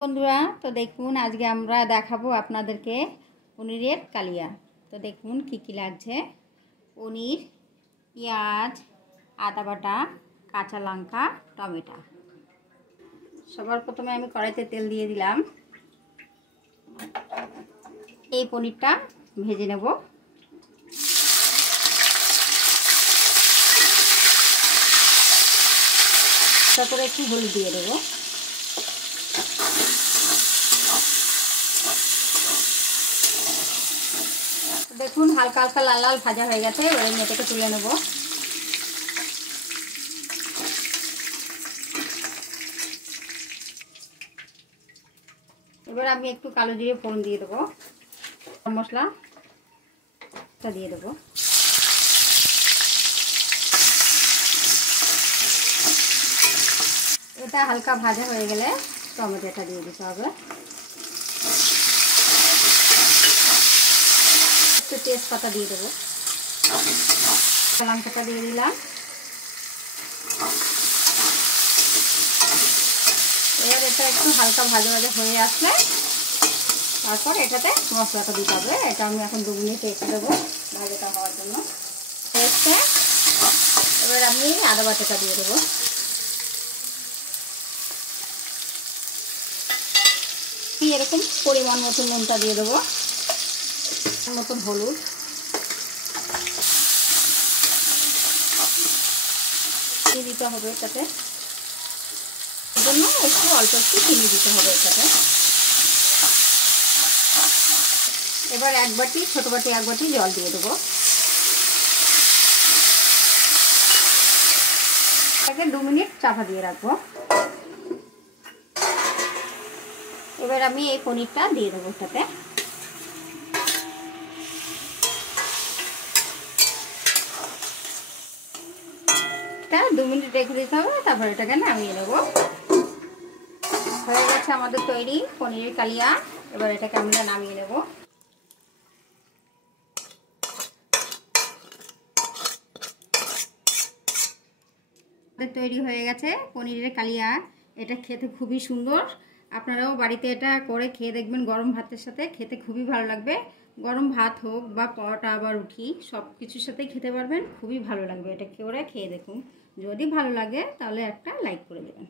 বন্ধুরা, তো দেখুন আজকে আমরা দেখাবো আপনাদেরকে পনিরের কালিয়া। তো দেখুন কি কি লাগছে: পনির, পেঁয়াজ, আদা বাটা, কাঁচা লঙ্কা, টমেটো। সবার প্রথমে আমি কড়াইতে তেল দিয়ে দিলাম। এই পনিরটা ভেজে নেব। তারপরে একটু হলুদ দিয়ে দেবো। দেখুন হালকা হালকা লাল লাল ভাজা হয়ে গেছে। এবারে মেটেকে তুলে নেব। এবার আমি একটু কালো জিরে ফোড়ন দিয়ে দেবো। মশলাটা দিয়ে দেবো। এটা হালকা ভাজা হয়ে গেলে টমেটোটা দিয়ে দিতে হবে। একটু তেজপাতা দিয়ে দেবো। লঙ্কাটা দিয়ে দিলাম। এবার এটা একটু হালকা ভাজা ভাজা হয়ে আসলে তারপর এটাতে মশলাটা দিতে হবে। এটা আমি এখন 2 মিনিট রেখে দেবো ভাজাটা হওয়ার জন্য। এবার আমি আদা বাটাটা দিয়ে দেবো। এরকম পরিমাণ মতো নুনটা দিয়ে দেবো, মতন হলুদ, দিয়ে দিতে হবে। এটাতে জন্য একটু অল্প একটু চিনি দিতে হবে এটাতে। এবার এক বাটি, ছোট বাটি 1 বাটি জল দিয়ে দেবো। এটাকে 2 মিনিট চাপা দিয়ে রাখবো। এবার আমি এই পনিরটা দিয়ে দেবো এটাতে। এটা 2 মিনিট রেখে দিতে হবে। তারপর এটাকে নামিয়ে নেব। হয়ে গেছে আমাদের তৈরি পনিরের কালিয়া। এবার এটাকে আমরা নামিয়ে নেব। তৈরি হয়ে গেছে পনিরের কালিয়া। এটা খেতে খুবই সুন্দর। আপনারাও বাড়িতে এটা করে খেয়ে দেখবেন। গরম ভাতের সাথে খেতে খুবই ভালো লাগবে। গরম ভাত হোক বা পরোটা বা রুটি সব কিছুর সাথেই খেতে পারবেন। খুবই ভালো লাগবে। এটা করে খেয়ে দেখুন। যদি ভালো লাগে তাহলে একটা লাইক করে দেবেন।